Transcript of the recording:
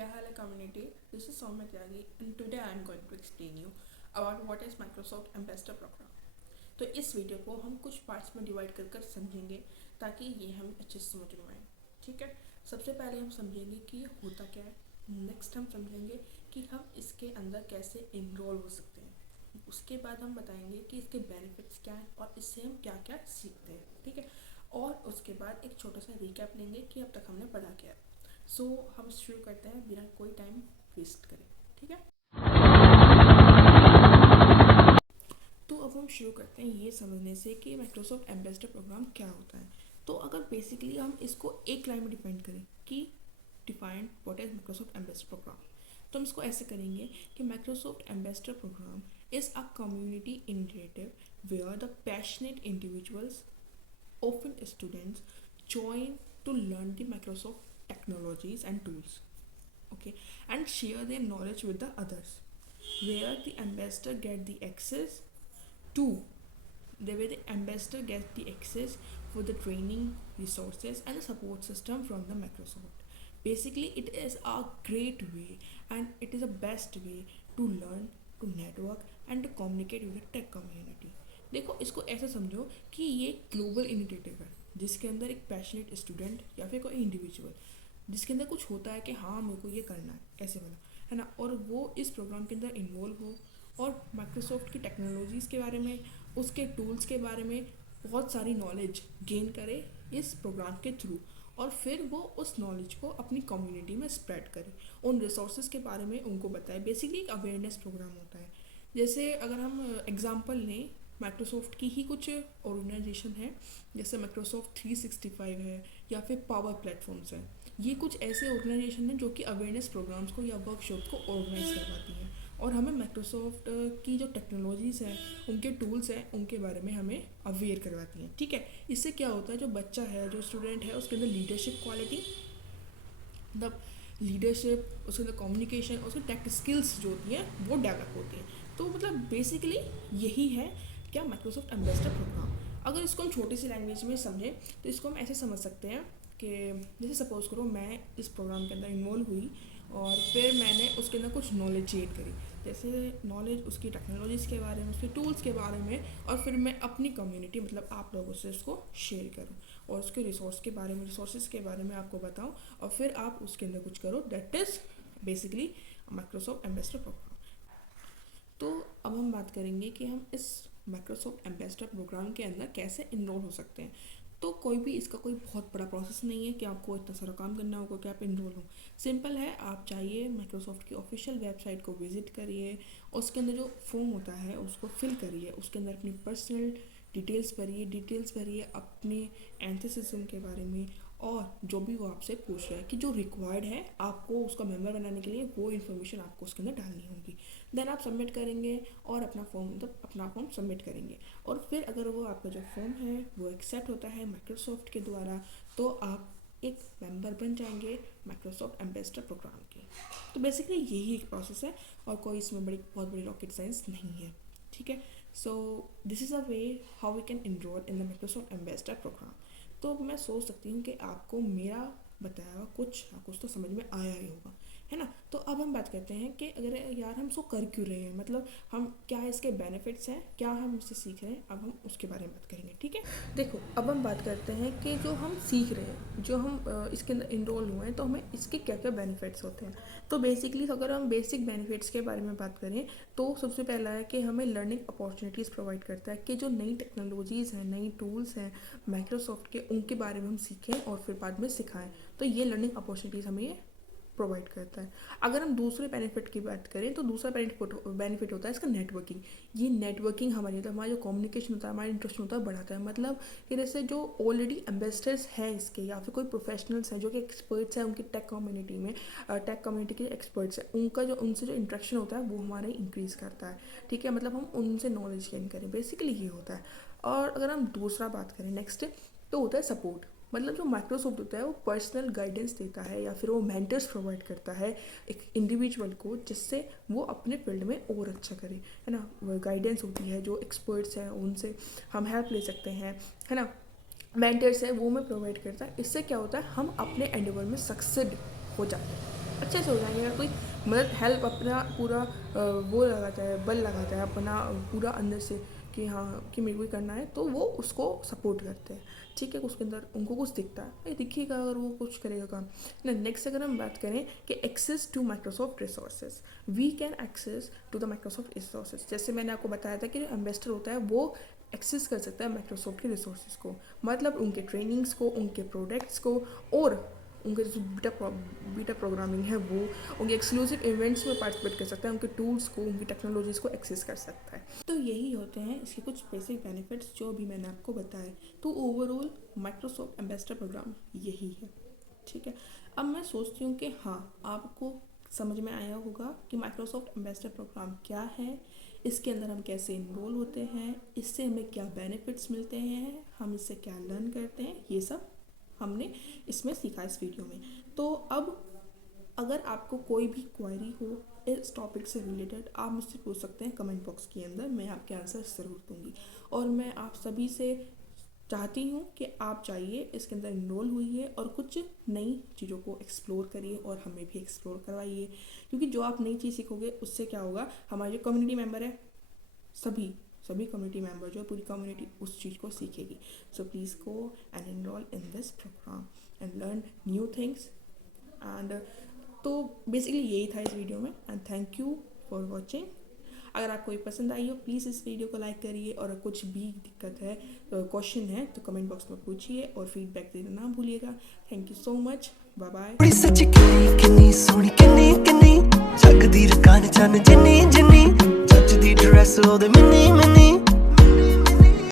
क्या हाल है community? This is Soumya Tyagi and today I am going to explain you about what is Microsoft Ambassador Program. तो इस video को हम कुछ पार्ट्स में डिवाइड कर कर समझेंगे ताकि ये हम अच्छे से समझ में आए। ठीक है, सबसे पहले हम समझेंगे कि ये होता क्या है। नेक्स्ट हम समझेंगे कि हम इसके अंदर कैसे इनरोल हो सकते हैं। उसके बाद हम बताएंगे कि इसके बेनिफिट्स क्या हैं और इससे हम क्या क्या सीखते हैं। ठीक है, और उसके बाद एक छोटा सा रिकैप लेंगे कि अब तक हमने पढ़ा क्या है। सो हम शुरू करते हैं बिना कोई टाइम वेस्ट करें। ठीक है, तो अब हम शुरू करते हैं ये समझने से कि माइक्रोसॉफ्ट एम्बेसडर प्रोग्राम क्या होता है। तो अगर बेसिकली हम इसको एक लाइन में डिफाइन करें कि define what is Microsoft ambassador program, तो हम इसको ऐसे करेंगे कि Microsoft ambassador program is a community initiative where the passionate individuals, often students, join to learn the Microsoft technologies and tools, okay, and share their knowledge with the others, where the ambassador get the access to the way the ambassador gets the access for the training resources and the support system from the Microsoft. Basically it is a great way and it is a best way to learn, to network and to communicate with the tech community. देखो, इसको ऐसे समझो कि ये global initiative है जिसके अंदर एक पैशनेट स्टूडेंट या फिर कोई इंडिविजुअल जिसके अंदर कुछ होता है कि हाँ मेरे को ये करना है ऐसे वाला, है ना, और वो इस प्रोग्राम के अंदर इन्वॉल्व हो और माइक्रोसॉफ्ट की टेक्नोलॉजीज़ के बारे में, उसके टूल्स के बारे में बहुत सारी नॉलेज गेन करे इस प्रोग्राम के थ्रू, और फिर वो उस नॉलेज को अपनी कम्युनिटी में स्प्रेड करे, उन रिसोर्सेज के बारे में उनको बताए। बेसिकली एक अवेयरनेस प्रोग्राम होता है। जैसे अगर हम एग्जांपल लें, माइक्रोसॉफ्ट की ही कुछ ऑर्गेनाइजेशन है जैसे माइक्रोसॉफ्ट 365 है या फिर पावर प्लेटफॉर्म्स है। ये कुछ ऐसे ऑर्गेनाइजेशन हैं जो कि अवेयरनेस प्रोग्राम्स को या वर्कशॉप्स को ऑर्गेनाइज करवाती हैं और हमें माइक्रोसॉफ्ट की जो टेक्नोलॉजीज़ हैं, उनके टूल्स हैं, उनके बारे में हमें अवेयर करवाती हैं। ठीक है, इससे क्या होता है, जो बच्चा है, जो स्टूडेंट है, उसके अंदर लीडरशिप क्वालिटी, मतलब लीडरशिप, उसके अंदर कम्युनिकेशन, उसकी टेक स्किल्स जो होती हैं वो डेवलप होती हैं। तो मतलब बेसिकली यही है क्या माइक्रोसॉफ्ट एम्बेसडर प्रोग्राम। अगर इसको हम छोटी सी लैंग्वेज में समझें तो इसको हम ऐसे समझ सकते हैं कि जैसे सपोज करो मैं इस प्रोग्राम के अंदर इन्वॉल्व हुई और फिर मैंने उसके अंदर कुछ नॉलेज गेन करी, जैसे नॉलेज उसकी टेक्नोलॉजीज़ के बारे में, उसके टूल्स के बारे में, और फिर मैं अपनी कम्युनिटी मतलब आप लोगों से उसको शेयर करूँ और उसके रिसोर्सेज के बारे में आपको बताऊँ और फिर आप उसके अंदर कुछ करो। That is basically Microsoft ambassador program. तो अब हम बात करेंगे कि हम इस माइक्रोसॉफ्ट एम्बेसडर प्रोग्राम के अंदर कैसे इनरोल हो सकते हैं। तो कोई भी इसका कोई बहुत बड़ा प्रोसेस नहीं है कि आपको इतना सारा काम करना होगा कि आप इनरोल हो। सिंपल है, आप चाहिए माइक्रोसॉफ्ट की ऑफिशियल वेबसाइट को विजिट करिए, उसके अंदर जो फॉर्म होता है उसको फिल करिए, उसके अंदर अपनी पर्सनल डिटेल्स भरिए अपने एंथेसिज्म के बारे में, और जो भी वो आपसे पूछ रहा है कि जो रिक्वायर्ड है आपको उसका मेंबर बनाने के लिए, वो इन्फॉर्मेशन आपको उसके अंदर डालनी होगी। देन आप सबमिट करेंगे और अपना फॉर्म सबमिट करेंगे, और फिर अगर वो आपका जो फॉर्म है वो एक्सेप्ट होता है माइक्रोसॉफ्ट के द्वारा, तो आप एक मेंबर बन जाएंगे माइक्रोसॉफ्ट एम्बेसडर प्रोग्राम के। तो बेसिकली यही एक प्रोसेस है और कोई इसमें बहुत बड़ी रॉकेट साइंस नहीं है। ठीक है, so this is a way how we can enrol in the Microsoft ambassador program. तो मैं सोच सकती हूँ कि आपको मेरा बताया हुआ कुछ तो समझ में आया ही होगा, है ना। तो अब हम बात करते हैं कि अगर यार हम इसको कर क्यों रहे हैं, मतलब हम क्या इसके बेनिफिट्स हैं, क्या हम इससे सीख रहे हैं, अब हम उसके बारे में बात करेंगे। ठीक है, देखो अब हम बात करते हैं कि जो हम सीख रहे हैं, जो हम इसके अंदर इनरोल हुए हैं, तो हमें इसके क्या क्या बेनिफिट्स होते हैं। तो बेसिकली अगर हम बेसिक बेनिफिट्स के बारे में बात करें तो सबसे पहला है कि हमें लर्निंग अपॉर्चुनिटीज़ प्रोवाइड करता है कि जो नई टेक्नोलॉजीज़ हैं, नई टूल्स हैं माइक्रोसॉफ्ट के, उनके बारे में हम सीखें और फिर बाद में सिखाएं। तो ये लर्निंग अपॉर्चुनिटीज़ हमें प्रोवाइड करता है। अगर हम दूसरे बेनिफिट की बात करें तो दूसरा बेनिफिट होता है इसका नेटवर्किंग। ये नेटवर्किंग हमारी मतलब हमारा जो कम्युनिकेशन होता है, हमारा इंटरेस्ट होता है, बढ़ाता है। मतलब कि जैसे जो ऑलरेडी एम्बेसडर्स हैं इसके या फिर कोई प्रोफेशनल्स हैं जो कि एक्सपर्ट्स हैं उनकी टेक कम्युनिटी में, टेक कम्युनिटी के एक्सपर्ट्स हैं, उनसे जो इंटरेक्शन होता है वो हमारे इंक्रीज़ करता है। ठीक है, मतलब हम उनसे नॉलेज गेन करें, बेसिकली ये होता है। और अगर हम दूसरा बात करें नेक्स्ट, तो होता है सपोर्ट। मतलब जो माइक्रोसॉफ्ट होता है वो पर्सनल गाइडेंस देता है या फिर वो मेंटर्स प्रोवाइड करता है एक इंडिविजुअल को, जिससे वो अपने फील्ड में और अच्छा करे, है ना। वो गाइडेंस होती है, जो एक्सपर्ट्स हैं उनसे हम हेल्प ले सकते हैं, है ना। मेंटर्स है वो हमें प्रोवाइड करता है। इससे क्या होता है, हम अपने एंडेवर में सक्सेड हो जाते हैं, अच्छे से हो जाएंगे। अगर कोई मदद हेल्प अपना पूरा वो लगाता है, बल लगाता है अपना पूरा अंदर से कि हाँ कि मेरे को ही करना है, तो वो उसको सपोर्ट करते हैं, ठीक है। उसके अंदर उनको कुछ दिखता है, ये दिखेगा अगर वो कुछ करेगा काम ना। नेक्स्ट अगर हम बात करें कि access to Microsoft resources, we can access to the Microsoft resources. जैसे मैंने आपको बताया था कि जो एम्बेसडर होता है वो एक्सेस कर सकता है माइक्रोसॉफ्ट के रिसोर्सेज को, मतलब उनके ट्रेनिंग्स को, उनके प्रोडक्ट्स को, और उनके जो बीटा प्रोग्रामिंग है वो, उनके एक्सक्लूसिव इवेंट्स में पार्टिसिपेट कर सकता है, उनके टूल्स को, उनकी टेक्नोलॉजीज़ को एक्सेस कर सकता है। तो यही होते हैं इसके कुछ बेसिक बेनिफिट्स जो अभी मैंने आपको बताए। तो ओवरऑल माइक्रोसॉफ्ट एम्बेसडर प्रोग्राम यही है, ठीक है। अब मैं सोचती हूँ कि हाँ आपको समझ में आया होगा कि माइक्रोसॉफ्ट एम्बेसडर प्रोग्राम क्या है, इसके अंदर हम कैसे इनरोल होते हैं, इससे हमें क्या बेनिफिट्स मिलते हैं, हम इससे क्या लर्न करते हैं, ये सब हमने इसमें सीखा इस वीडियो में। तो अब अगर आपको कोई भी क्वेरी हो इस टॉपिक से रिलेटेड, आप मुझसे पूछ सकते हैं कमेंट बॉक्स के अंदर, मैं आपके आंसर ज़रूर दूंगी। और मैं आप सभी से चाहती हूँ कि आप जाइए, इसके अंदर इनरोल हुई और कुछ नई चीज़ों को एक्सप्लोर करिए और हमें भी एक्सप्लोर करवाइए, क्योंकि जो आप नई चीज़ सीखोगे उससे क्या होगा, हमारे जो कम्युनिटी मेंबर है सभी कम्युनिटी मेंबर जो पूरी कम्युनिटी उस चीज़ को सीखेगी। So please go and enroll in this program and learn new things. And तो बेसिकली यही था इस वीडियो में, and thank you for watching. अगर आपको ये पसंद आई हो प्लीज़ इस वीडियो को लाइक करिए, और कुछ भी दिक्कत है, क्वेश्चन है, तो कमेंट बॉक्स में पूछिए और फीडबैक देना ना भूलिएगा। Thank you so much, bye bye. बड़ी सच्ची किन्नी सोहनी किन्नी जग दी रकान चन जिन्नी जच दी ड्रेस ओदे मिन्नी